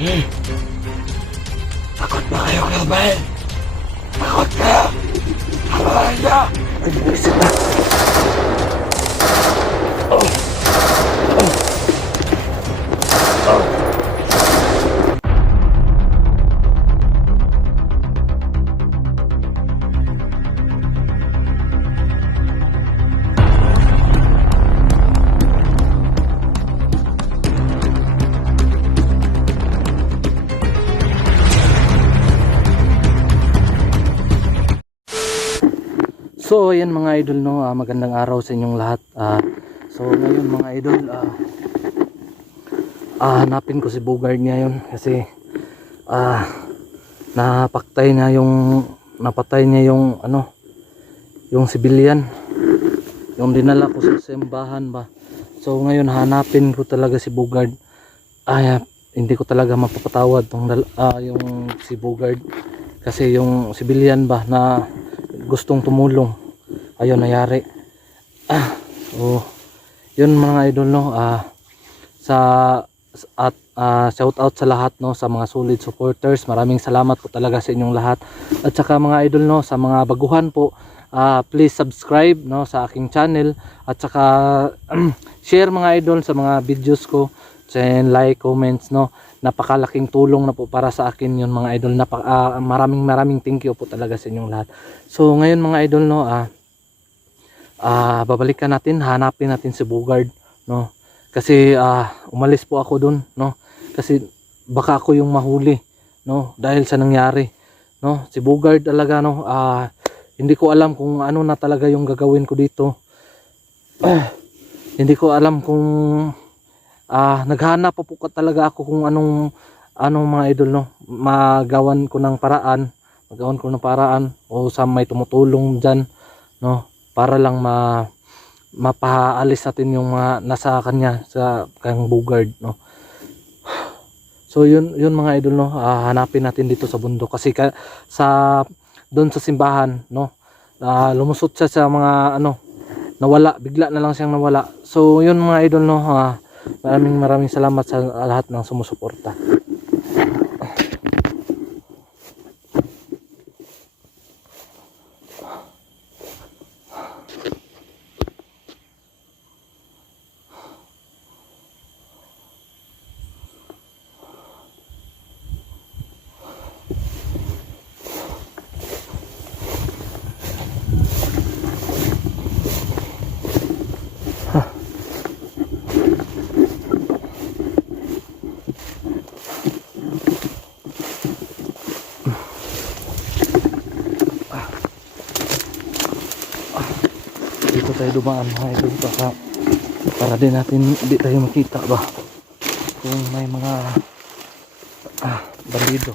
Takot ba kayo, Kelvin? Takot ka! Hawakan niya! Ay, naisip na! So ayan mga idol, no, magandang araw sa inyong lahat. So ngayon mga idol, hanapin ko si Bugard ngayon kasi napatay niya yung ano, yung civilian, yung dinala ko sa simbahan ba. So ngayon hanapin ko talaga si Bugard. Hindi ko talaga mapapatawad yung si Bugard kasi yung civilian ba na gustong tumulong, ayun nangyari. So yun mga idol, no, shout out sa lahat, no, sa mga solid supporters. Maraming salamat po talaga sa inyong lahat. At saka mga idol, no, sa mga baguhan po, please subscribe, no, sa aking channel. At saka share mga idol sa mga videos ko, and like, comments, no. Napakalaking tulong na po para sa akin yun mga idol. Maraming thank you po talaga sa inyong lahat. So ngayon mga idol, no, babalikan natin, hanapin natin si Bugard, no, kasi umalis po ako dun, no, kasi baka ako yung mahuli, no, dahil sa nangyari, no. Si Bugard talaga, no, hindi ko alam kung ano na talaga yung gagawin ko dito. Hindi ko alam kung naghanap pa po talaga ako kung anong mga idol, no, magawan ko ng paraan o sa may tumutulong dyan, no, para lang mapaalis natin yung mga nasa kanya, sa kang Bugard, no. So yun mga idol, no, hanapin natin dito sa bundok kasi doon sa simbahan, no, lumusot siya sa mga ano, nawala, bigla na lang siyang nawala. So yun mga idol, no, maraming salamat sa lahat ng sumusuporta. Dito tayo dumaan mga idol, para din natin hindi tayo makita ba kung may mga bandido.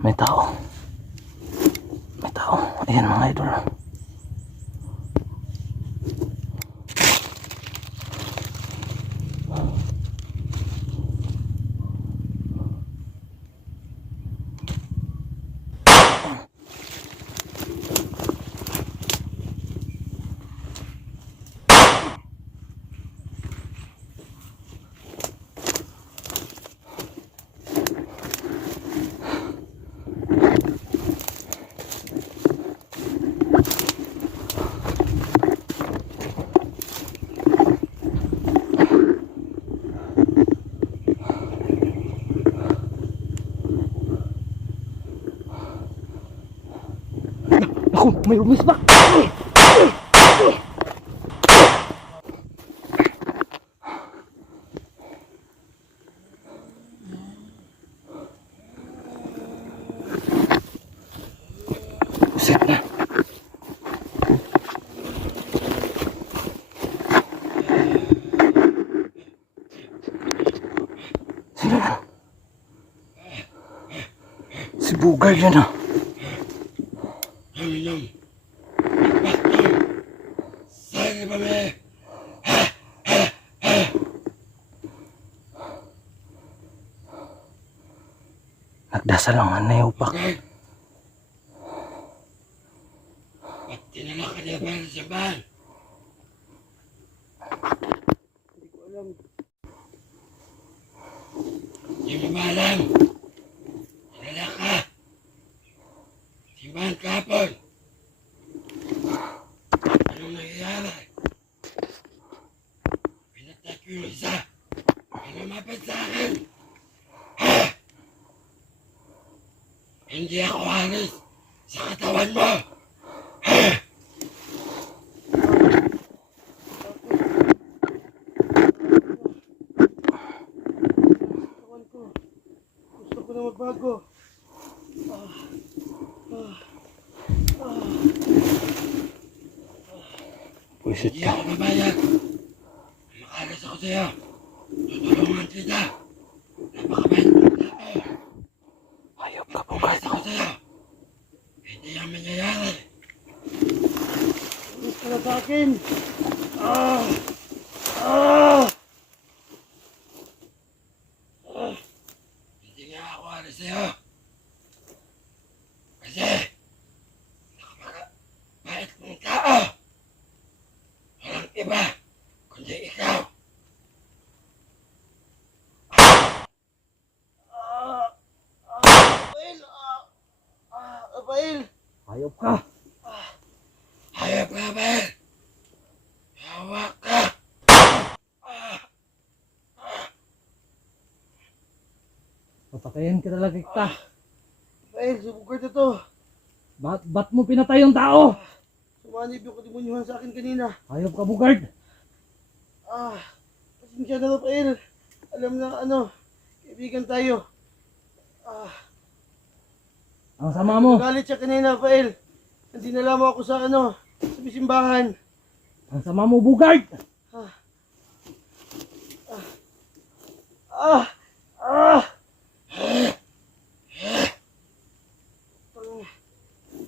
May tao. Ayan mga idol. May umisbak! Buset na. Sino yan? Si Bugard yan ah. Nagdasal ang anay upak. Ba't tinalak ka nila para sa bahan? Hindi ko alam. Hindi mo ba alam? Tinalak ka. Simbahan kahapon. Anong nangyayari? Pinatay ko yung isa. May lumapit sa akin. Hindi ako alis sa katawan mo! Katawan ko. Gusto ko na magbago. Puisit Hindi ka. ako babayag. Makalis ako sa'yo. Tutulungan kita. Napakabait mong tao. Hayop ka, Bugard. Makalis ako sa'yo. Hindi yan mangyayari. Ulit ka na sa akin. Hindi nga ako alis sa'yo. Kasi napakabait mong tao. Walang iba kundi ikaw. Abail! Hayop ka. Hayop ka, Abail! Hawak ka! Papatayin ka talaga kita. Abail, subugard na to. Ba't mo pinatay yung tao? Sumanib yung kadimunyuhan sa akin kanina. Hayop ka, Bugard. Pasensya na, Abail. Alam na kaibigan tayo. Ang sama mo. Galit siya kanina, Abail. Dinala mo ako sa sa simbahan. Ang sama mo, Bugard.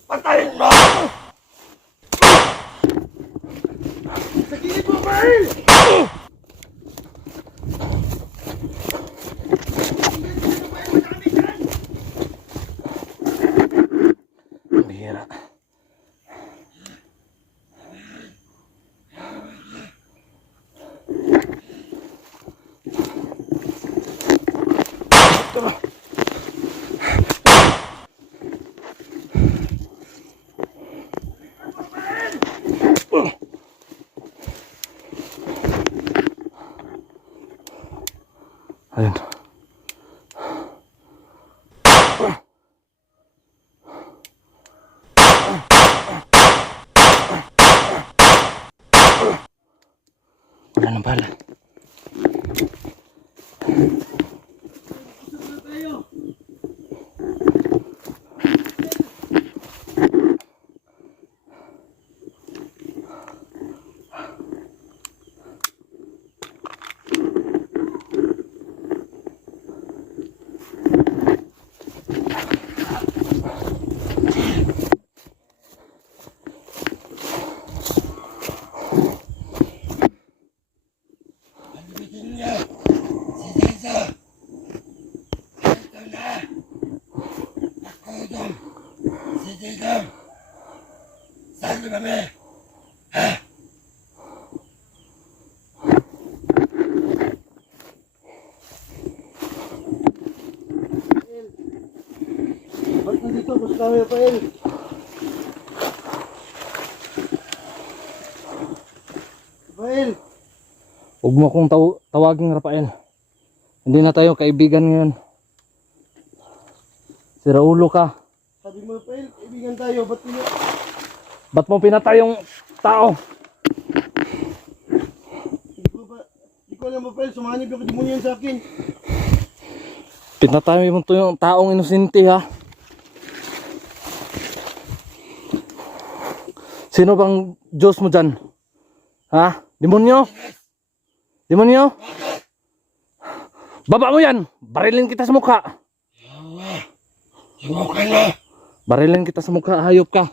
Patayin mo! Sa gilid mo, Abail! Bihira. Ayun. Wala nang bala. Bitin niyo! Si Denso! Ito na! Nakudong! Si Didong! Saan niyo kami? Ba't nandito? Basta kami, Abail! Abail! Huwag mo akong tawaging Rafael. Hindi na tayo kaibigan ngayon. Sira ulo ka. Sabi mo, Abail, kaibigan tayo. Ba't Ba't mo pinatay yung tao? Hindi ko alam, Rafael. Sumanib yung demonyo yan sa akin. Pinatay mo to yung taong inosente ha. Sino bang Diyos mo dyan? Ha? Demonyo? Demonyo? Baba mo yan! Barilin kita sa mukha! Yawa! Subukan mo! Barilin kita sa mukha, hayop ka!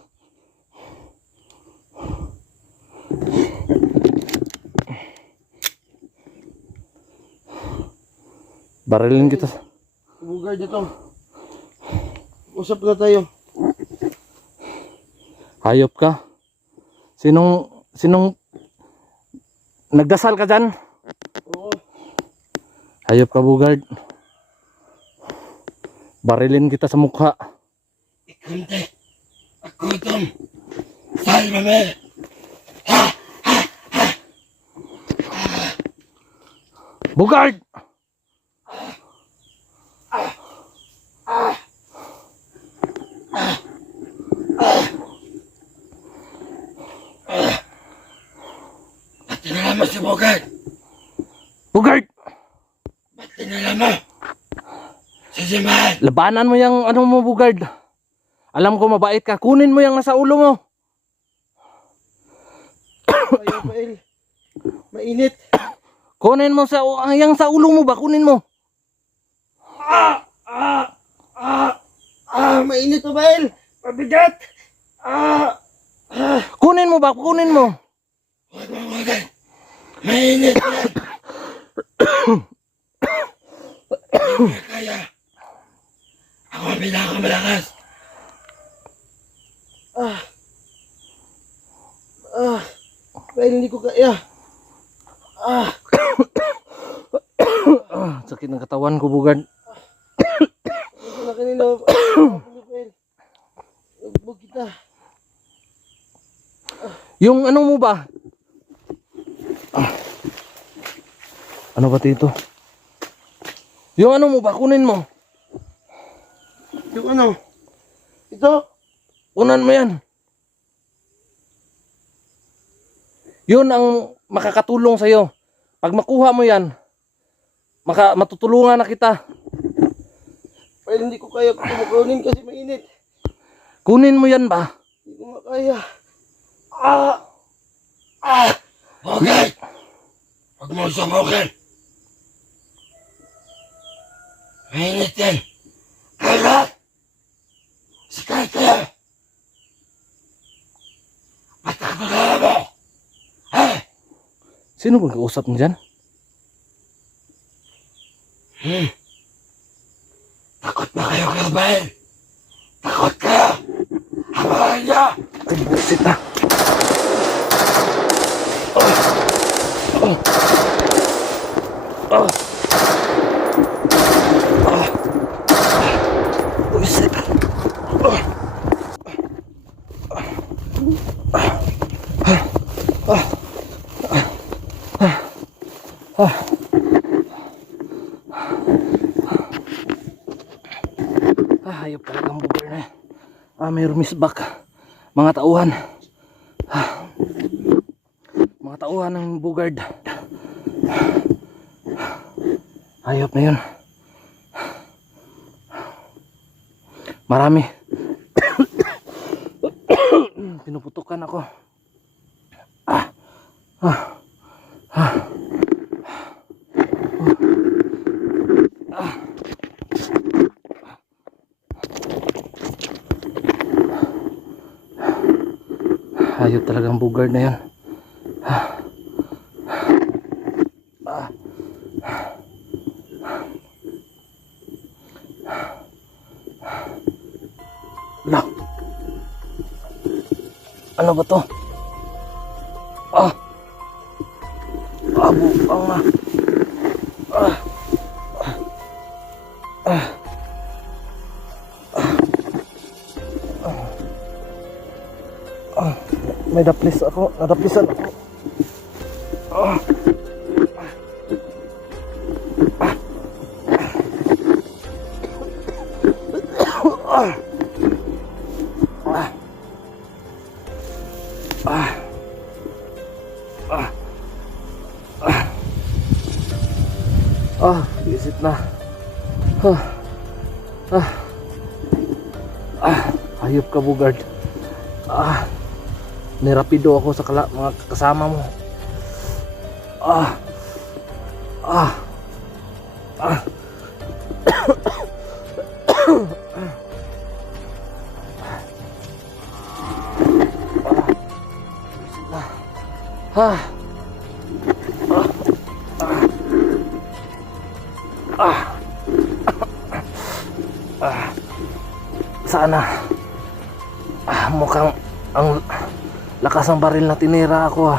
Barilin kita. Bugard ito. Usap na tayo. Hayop ka. Sinong nagdasal ka dyan? Oo. Hayop ka, Bugard. Barilin kita sa mukha. Ikunti. Agutom. Salvame. Bugard! Ba't tinala mo si Bugard? Bugard! Ba't tinala mo? Si Jiman! Labanan mo yung ano mo, Bugard. Alam ko mabait ka. Kunin mo yung nasa ulo mo. Ay, Rafael. Mainit. Kunin mo yung sa ulo mo ba? Kunin mo. Mainit, Rafael. Mabigat. Kunin mo ba? Kunin mo. Huwag mo, Bugard. Mainit yan. Hindi mo kaya. Ako ang pinakamalakas. Rafael, hindi ko kaya. Sakit ng katawan ko, Bugard. Hindi ko na kanina. Rafael. Huwag kita. Yung ano mo ba? Ano ba dito? Yung ano mo ba? Kunin mo. Yung ano? Ito? Kunan mo yan. Yun ang makakatulong sa'yo. Pag makuha mo yan, matutulungan na kita. Rafael, hindi ko kaya kumukunin kasi mainit. Kunin mo yan ba? Hindi ko makaya. Bugard! Huwag mo subukan. Mainit yan. Kaya! Sikay kayo! Patakbala mo! Sino bang kausap mo dyan? Takot ba kayo, Rafael? Takot kayo! Habahan niya! Ay, busit na. Busit. Hayop talagang Bugard na yan. May rumisbak. Mga tauhan. Mga tauhan ng Bugard. Hayop na yun. Marami. Pinuputukan ako. Hayop talagang Bugard na yan. Lah. Ano ba to? Bukang na. May daplis ako. Nadaplisan ako. Visit na. Hayop ka, Bugard. Nirapido ako sa mga kasama mo. Sana mukhang ang lakas ng baril na tinira ako.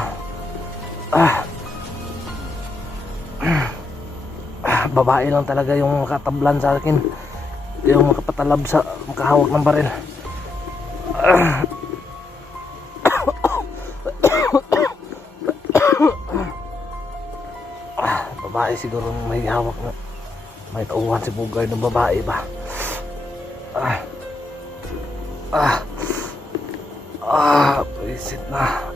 Babae lang talaga yung makatablan sa akin, yung makapatalab sa makahawak ng baril. Babae siguro may hawak na, may tauhan si Bugard ng babae ba. Visit na.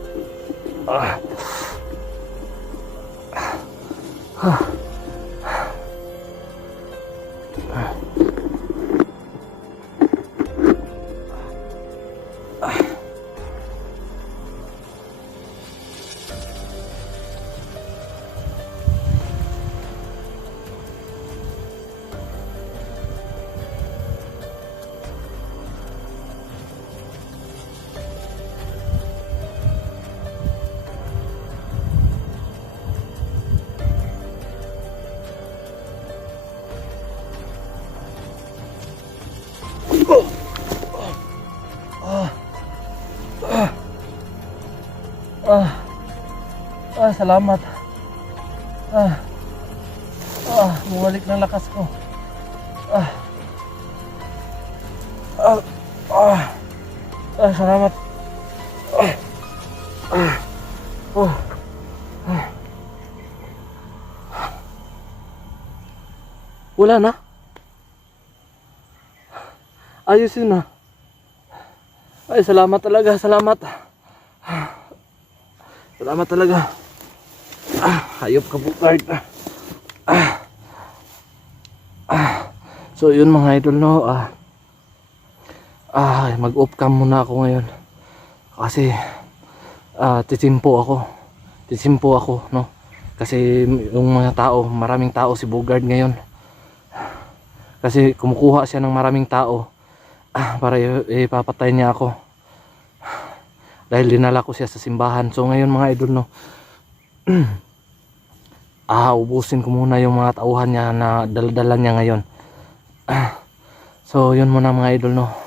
Salamat. Bumalik ng lakas ko. Salamat. Wala na. Ayos yun na. Salamat talaga, salamat. Salamat talaga. Hayop ka, Bugard. So yun mga idol, no. Mag-off cam muna ako ngayon. Kasi titimpo ako, no. Kasi yung mga tao, maraming tao si Bugard ngayon. Kasi kumukuha siya ng maraming tao para ipapatay niya ako. Dahil dinala ko siya sa simbahan. So ngayon mga idol, no. Ubusin ko muna yung mga tauhan niya na dala-dala niya ngayon. So yun muna mga idol, no.